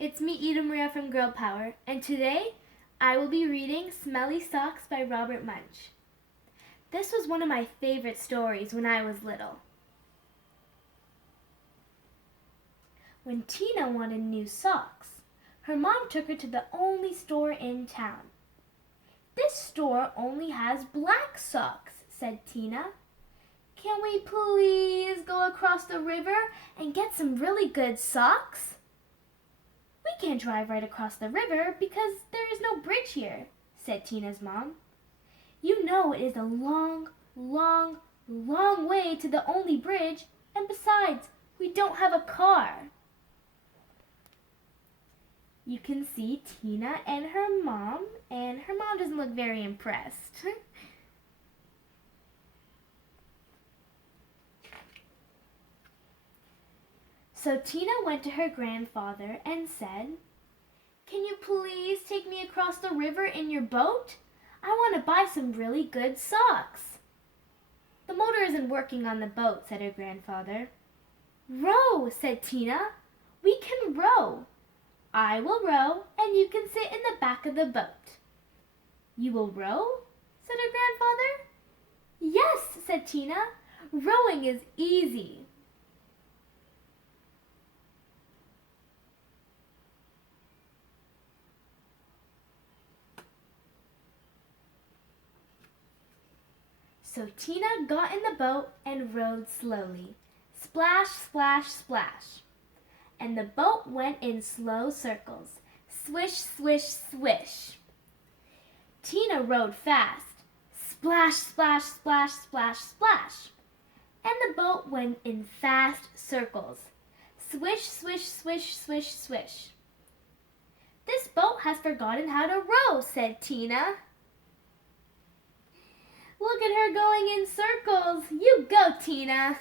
It's me, Ida Maria from Girl Power, and today I will be reading Smelly Socks by Robert Munsch. This was one of my favorite stories when I was little. When Tina wanted new socks, her mom took her to the only store in town. "This store only has black socks," said Tina. "Can we please go across the river and get some really good socks?" "We can't drive right across the river because there is no bridge here," said Tina's mom. "You know it is a long, long, long way to the only bridge, and besides, we don't have a car." You can see Tina and her mom doesn't look very impressed. So Tina went to her grandfather and said, "Can you please take me across the river in your boat? I want to buy some really good socks." "The motor isn't working on the boat," said her grandfather. "Row," said Tina. "We can row. I will row and you can sit in the back of the boat." "You will row?" said her grandfather. "Yes," said Tina. "Rowing is easy." So Tina got in the boat and rowed slowly. Splash, splash, splash. And the boat went in slow circles. Swish, swish, swish. Tina rowed fast. Splash, splash, splash, splash, splash. And the boat went in fast circles. Swish, swish, swish, swish, swish. "This boat has forgotten how to row," said Tina. "Look at her going in circles. You go, Tina."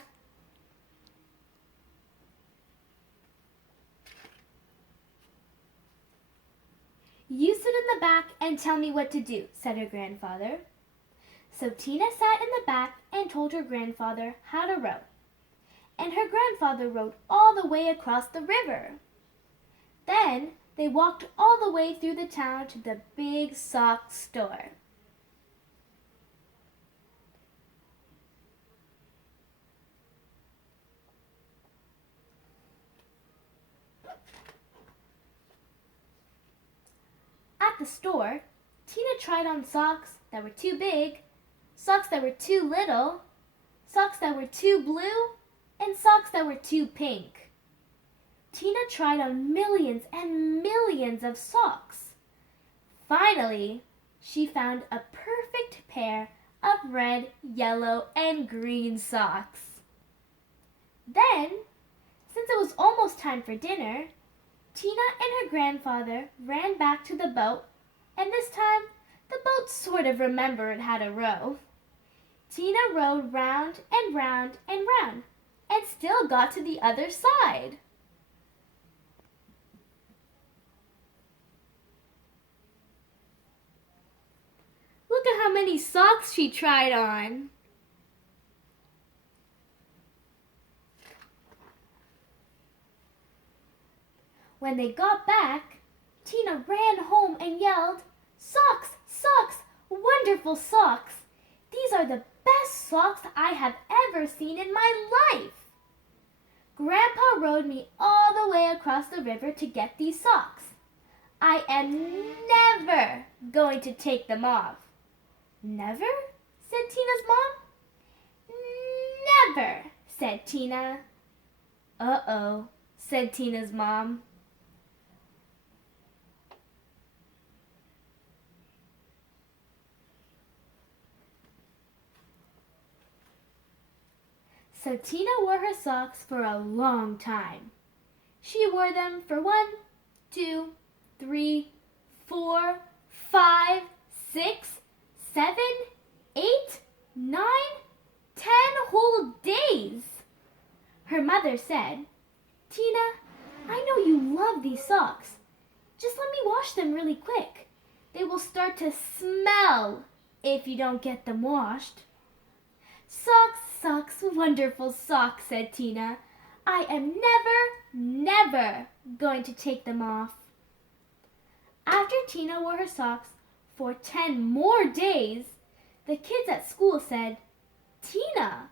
"You sit in the back and tell me what to do," said her grandfather. So Tina sat in the back and told her grandfather how to row. And her grandfather rowed all the way across the river. Then they walked all the way through the town to the big sock store. At the store, Tina tried on socks that were too big, socks that were too little, socks that were too blue, and socks that were too pink. Tina tried on millions and millions of socks. Finally, she found a perfect pair of red, yellow, and green socks. Then, since it was almost time for dinner, Tina and her grandfather ran back to the boat, and this time the boat sort of remembered how to row. Tina rowed round and round and round, and still got to the other side. Look at how many socks she tried on. When they got back, Tina ran home and yelled, "Socks! Socks! Wonderful socks! These are the best socks I have ever seen in my life! Grandpa rowed me all the way across the river to get these socks. I am never going to take them off." "Never?" said Tina's mom. "Never," said Tina. "Uh-oh," said Tina's mom. So Tina wore her socks for a long time. She wore them for 1, 2, 3, 4, 5, 6, 7, 8, 9, 10 whole days. Her mother said, "Tina, I know you love these socks. Just let me wash them really quick. They will start to smell if you don't get them washed." "Socks, socks, wonderful socks," said Tina. "I am never, never going to take them off. After Tina wore her socks for 10 more days, the kids at school said, "Tina,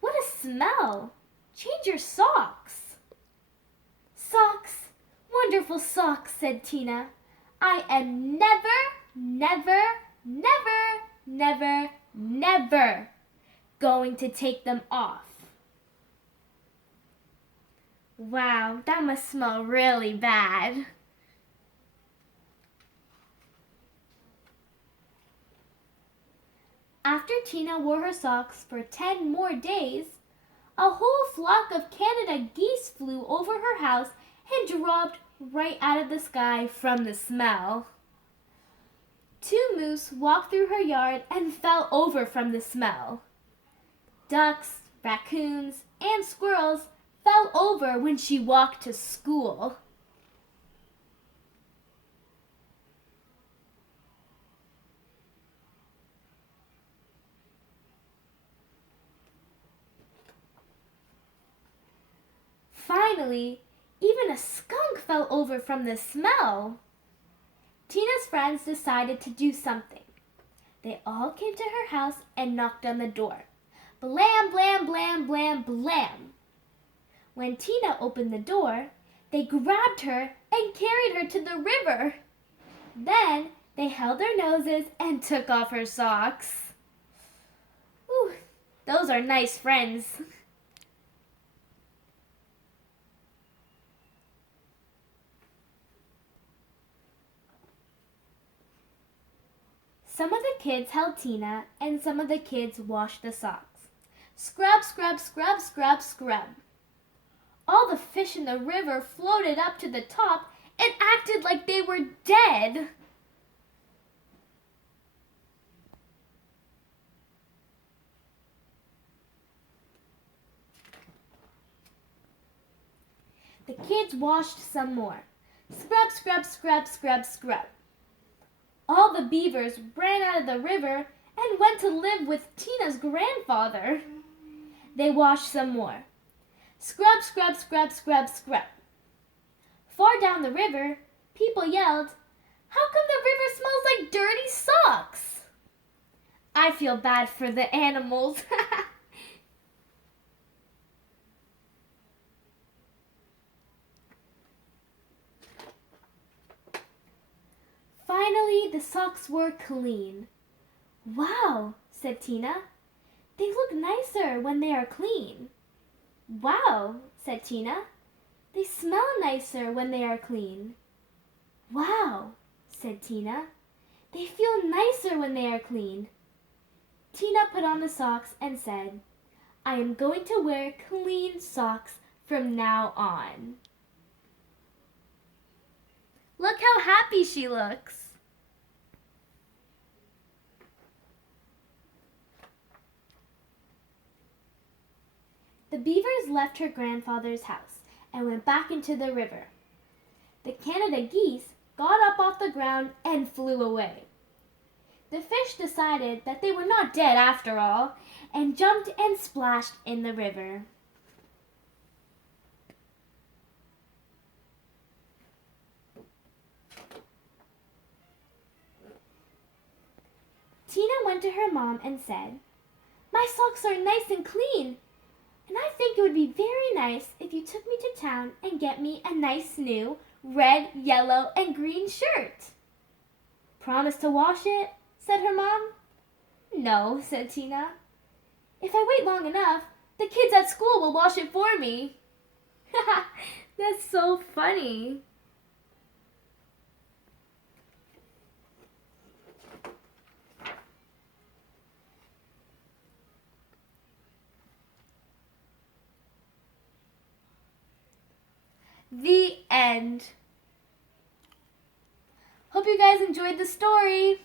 what a smell! Change your socks." "Socks, wonderful socks," said Tina. "I am never, never, never, never, never going to take them off." Wow, that must smell really bad. After Tina wore her socks for 10 more days, a whole flock of Canada geese flew over her house and dropped right out of the sky from the smell. 2 moose walked through her yard and fell over from the smell. Ducks, raccoons, and squirrels fell over when she walked to school. Finally, even a skunk fell over from the smell. Tina's friends decided to do something. They all came to her house and knocked on the door. Blam, blam, blam, blam, blam. When Tina opened the door, they grabbed her and carried her to the river. Then they held their noses and took off her socks. Ooh, those are nice friends. Some of the kids held Tina and some of the kids washed the socks. Scrub, scrub, scrub, scrub, scrub. All the fish in the river floated up to the top and acted like they were dead. The kids washed some more. Scrub, scrub, scrub, scrub, scrub. All the beavers ran out of the river and went to live with Tina's grandfather. They washed some more. Scrub, scrub, scrub, scrub, scrub. Far down the river, people yelled, "How come the river smells like dirty socks?" I feel bad for the animals. Finally, the socks were clean. "Wow," said Tina. "They look nicer when they are clean." "Wow," said Tina. "They smell nicer when they are clean." "Wow," said Tina. "They feel nicer when they are clean." Tina put on the socks and said, "I am going to wear clean socks from now on." Look how happy she looks. The beavers left her grandfather's house and went back into the river. The Canada geese got up off the ground and flew away. The fish decided that they were not dead after all and jumped and splashed in the river. Tina went to her mom and said, "My socks are nice and clean, and I think it would be very nice if you took me to town and get me a nice new red, yellow, and green shirt." "Promise to wash it?" said her mom. "No," said Tina. "If I wait long enough, the kids at school will wash it for me." That's so funny. The end. Hope you guys enjoyed the story.